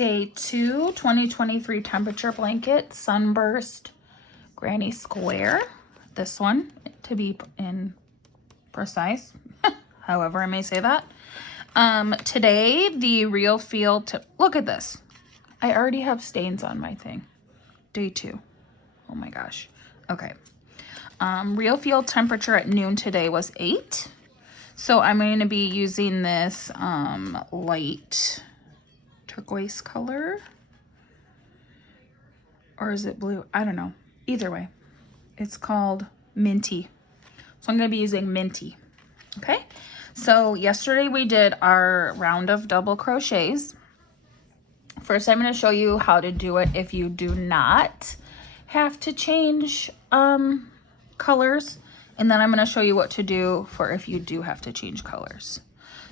Day 2, 2023 temperature blanket, Sunburst Granny Square. This one, to be in precise, however I may say that. Today, the Real Feel, look at this. I already have stains on my thing. Day 2. Oh my gosh. Okay. Real Feel temperature at noon today was 8. So I'm going to be using this light turquoise color. Or is it blue? I don't know. Either way. It's called Minty. So I'm going to be using Minty. Okay. So yesterday we did our round of double crochets. First, I'm going to show you how to do it if you do not have to change colors. And then I'm going to show you what to do for if you do have to change colors.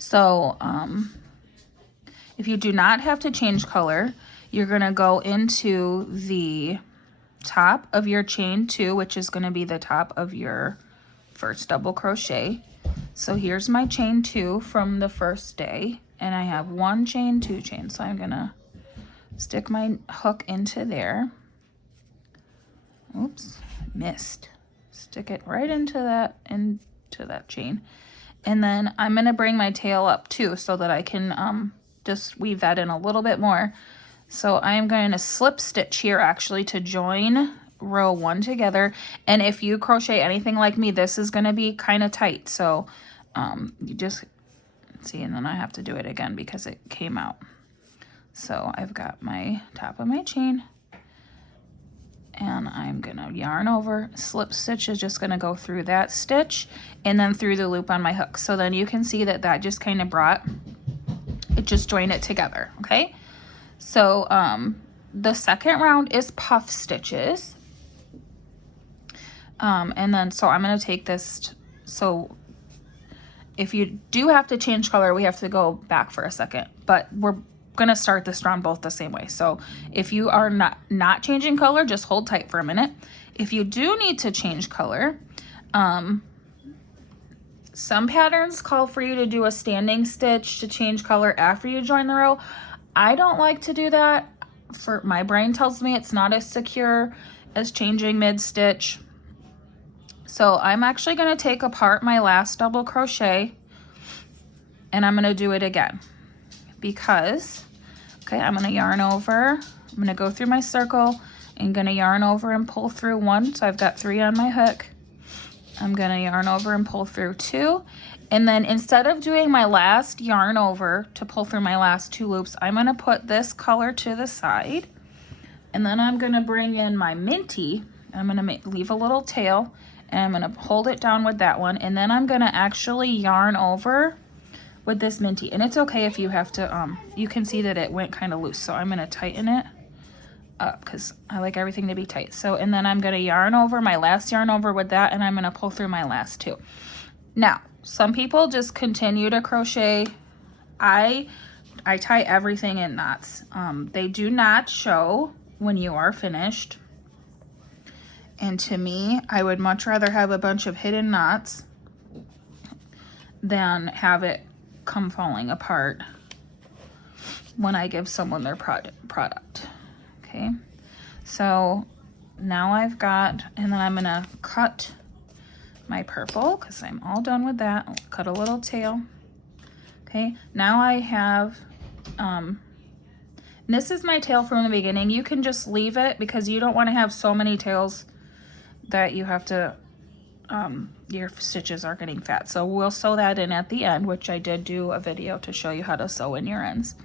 So if you do not have to change color, you're going to go into the top of your chain 2, which is going to be the top of your first double crochet. So here's my chain 2 from the first day, and I have 1 chain, 2 chains. So I'm going to stick my hook into there. Oops, missed. Stick it right into that chain. And then I'm going to bring my tail up too so that I can just weave that in a little bit more. So I am going to slip stitch here actually to join row 1 together. And if you crochet anything like me, this is going to be kind of tight. So you just see, and then I have to do it again because it came out. So I've got my top of my chain, and I'm gonna yarn over. Slip stitch is just gonna go through that stitch and then through the loop on my hook. So then you can see that that just kind of just joined it together. Okay. So the second round is puff stitches. And then, so I'm going to take this. So if you do have to change color, we have to go back for a second, but we're going to start this round both the same way. So if you are not changing color, just hold tight for a minute. If you do need to change color, some patterns call for you to do a standing stitch to change color after you join the row. I don't like to do that. For my brain tells me it's not as secure as changing mid-stitch. So I'm actually going to take apart my last double crochet, and I'm going to do it again because, okay, I'm going to yarn over. I'm going to go through my circle and going to yarn over and pull through 1. So I've got 3 on my hook. I'm going to yarn over and pull through 2. And then instead of doing my last yarn over to pull through my last 2 loops, I'm going to put this color to the side. And then I'm going to bring in my Minty. I'm going to leave a little tail, and I'm going to hold it down with that one. And then I'm going to actually yarn over with this Minty. And it's okay if you have to, you can see that it went kind of loose. So I'm going to tighten it up because I like everything to be tight. So, and then I'm going to yarn over my last yarn over with that, and I'm going to pull through my last 2. Now, some people just continue to crochet. I tie everything in knots. They do not show when you are finished. And to me, I would much rather have a bunch of hidden knots than have it come falling apart when I give someone their product. Okay, so now I've got, and then I'm going to cut my purple because I'm all done with that. I'll cut a little tail. Okay, now I have, this is my tail from the beginning. You can just leave it because you don't want to have so many tails that you have to, your stitches are getting fat. So we'll sew that in at the end, which I did do a video to show you how to sew in your ends.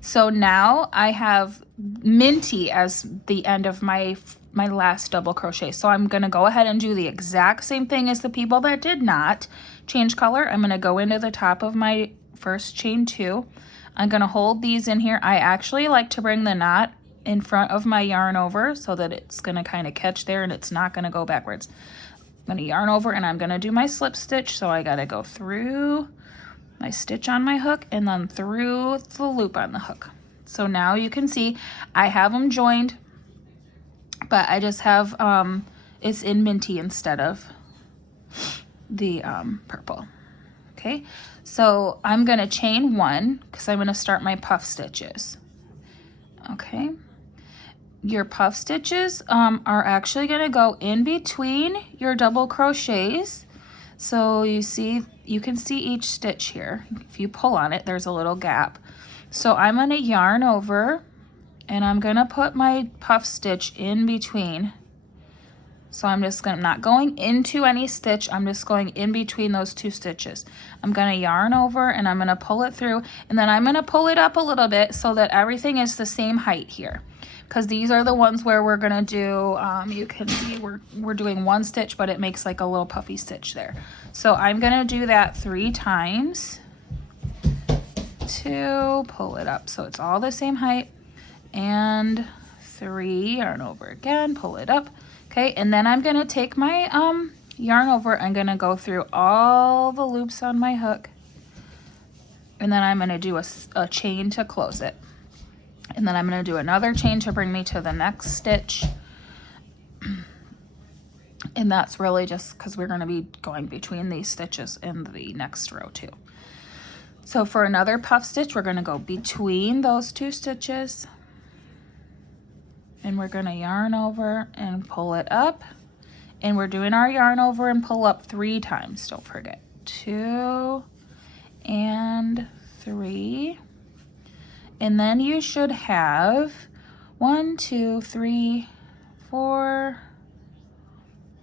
So now I have Minty as the end of my last double crochet. So I'm going to go ahead and do the exact same thing as the people that did not change color. I'm going to go into the top of my first chain 2. I'm going to hold these in here. I actually like to bring the knot in front of my yarn over so that it's going to kind of catch there and it's not going to go backwards. I'm going to yarn over and I'm going to do my slip stitch. So I got to go through my stitch on my hook and then through the loop on the hook. So now you can see I have them joined, but I just have, it's in Minty instead of the purple. Okay, so I'm going to chain 1 because I'm going to start my puff stitches. Okay. Your puff stitches are actually going to go in between your double crochets. So you can see each stitch here. If you pull on it, there's a little gap. So I'm going to yarn over and I'm going to put my puff stitch in between. So I'm not going into any stitch, I'm just going in between those two stitches. I'm going to yarn over and I'm going to pull it through, and then I'm going to pull it up a little bit so that everything is the same height here. Because these are the ones where we're going to do, you can see we're doing one stitch, but it makes like a little puffy stitch there. So I'm going to do that 3 times to pull it up so it's all the same height. And 3, yarn over again, pull it up. Okay, and then I'm gonna take my yarn over, I'm gonna go through all the loops on my hook, and then I'm gonna do a chain to close it. And then I'm gonna do another chain to bring me to the next stitch. And that's really just because we're gonna be going between these stitches in the next row too. So for another puff stitch, we're gonna go between those 2 stitches. And we're going to yarn over and pull it up. And we're doing our yarn over and pull up 3 times, don't forget. 2 and 3. And then you should have 1, 2, 3, 4.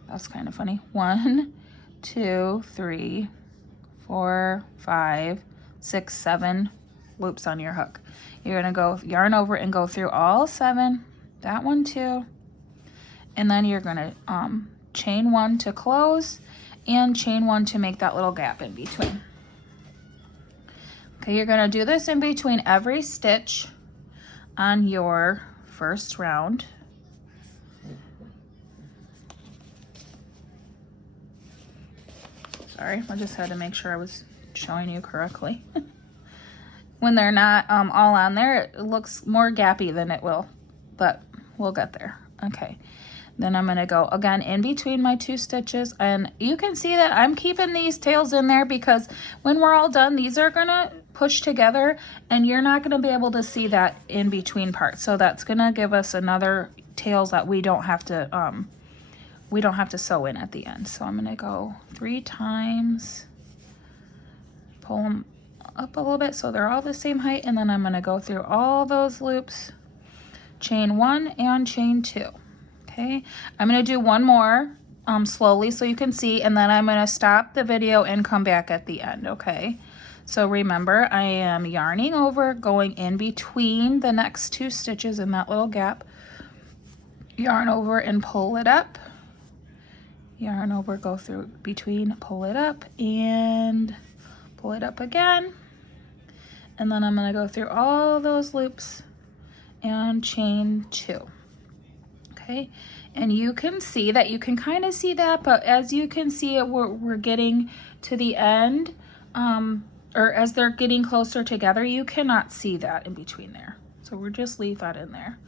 That's kind of funny. 1, 2, 3, 4, 5, 6, 7 loops on your hook. You're going to go yarn over and go through all 7. That one too, and then you're gonna chain 1 to close and chain 1 to make that little gap in between. Okay, you're gonna do this in between every stitch on your first round. Sorry, I just had to make sure I was showing you correctly. When they're not all on there, it looks more gappy than it will, but we'll get there. Okay, then I'm gonna go again in between my 2 stitches, and you can see that I'm keeping these tails in there because when we're all done, these are gonna push together and you're not gonna be able to see that in between part. So that's gonna give us another tails that we don't have to sew in at the end. So I'm gonna go 3 times, pull them up a little bit so they're all the same height, and then I'm gonna go through all those loops, chain 1 and chain 2. Okay, I'm gonna do one more slowly so you can see, and then I'm gonna stop the video and come back at the end. Okay, so remember, I am yarning over, going in between the next 2 stitches in that little gap, yarn over and pull it up, yarn over, go through between, pull it up and pull it up again, and then I'm going to go through all those loops and chain 2. Okay, and you can see that, you can kind of see that, but as you can see it, we're getting to the end, or as they're getting closer together, you cannot see that in between there, so we'll just leave that in there.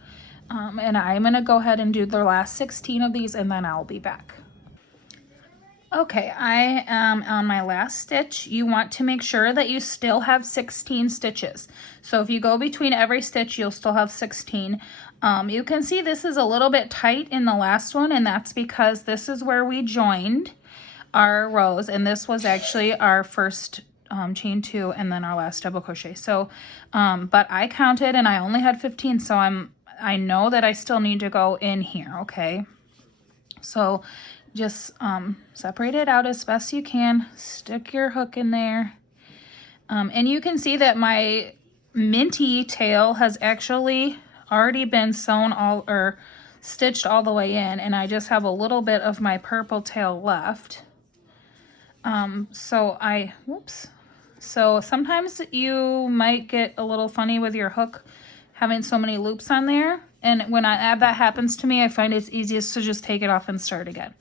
And I'm going to go ahead and do the last 16 of these, and then I'll be back. Okay, I am on my last stitch. You want to make sure that you still have 16 stitches. So if you go between every stitch, you'll still have 16. You can see this is a little bit tight in the last one, and that's because this is where we joined our rows, and this was actually our first chain 2 and then our last double crochet. So, but I counted and I only had 15, so I know that I still need to go in here, okay? So just separate it out as best you can, stick your hook in there, and you can see that my minty tail has actually already been sewn or stitched all the way in, and I just have a little bit of my purple tail left. So sometimes you might get a little funny with your hook having so many loops on there, and when that happens to me, I find it's easiest to just take it off and start again.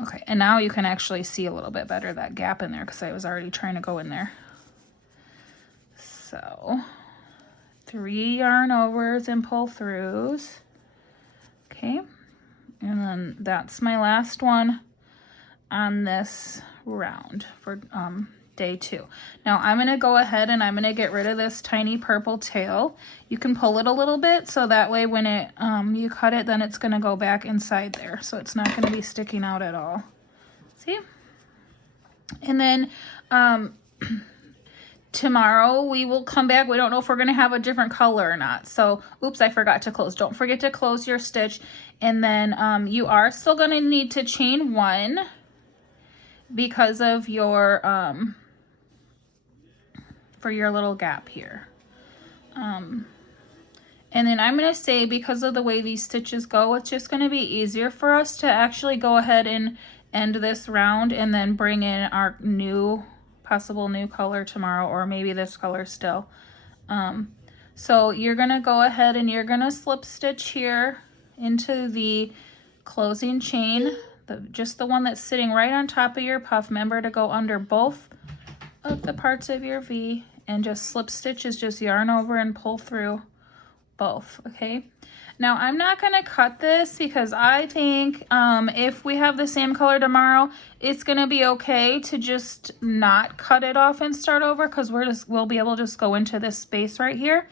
Okay, and now you can actually see a little bit better that gap in there because I was already trying to go in there. So 3 yarn overs and pull throughs. Okay, and then that's my last one on this round for day 2. Now I'm going to go ahead and I'm going to get rid of this tiny purple tail. You can pull it a little bit so that way when it you cut it, then it's going to go back inside there. So it's not going to be sticking out at all. See? And then tomorrow we will come back. We don't know if we're going to have a different color or not. So, oops, I forgot to close. Don't forget to close your stitch. And then you are still going to need to chain 1 because of your, for your little gap here. And then I'm going to say, because of the way these stitches go, it's just going to be easier for us to actually go ahead and end this round and then bring in our possible new color tomorrow, or maybe this color still. So you're going to go ahead and you're going to slip stitch here into the closing chain, just the one that's sitting right on top of your puff. Remember to go under both of the parts of your V, and just slip stitches, just yarn over and pull through both. Okay, now I'm not going to cut this because I think if we have the same color tomorrow, it's going to be okay to just not cut it off and start over, because we'll be able to just go into this space right here.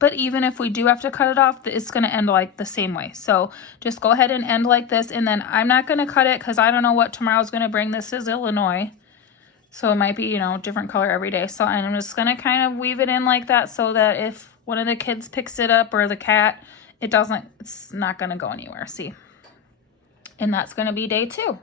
But even if we do have to cut it off, it's going to end like the same way. So just go ahead and end like this, and then I'm not going to cut it because I don't know what tomorrow's going to bring. This is Illinois, so it might be, you know, different color every day. So I'm just going to kind of weave it in like that so that if one of the kids picks it up or the cat, it's not going to go anywhere. See? And that's going to be day 2.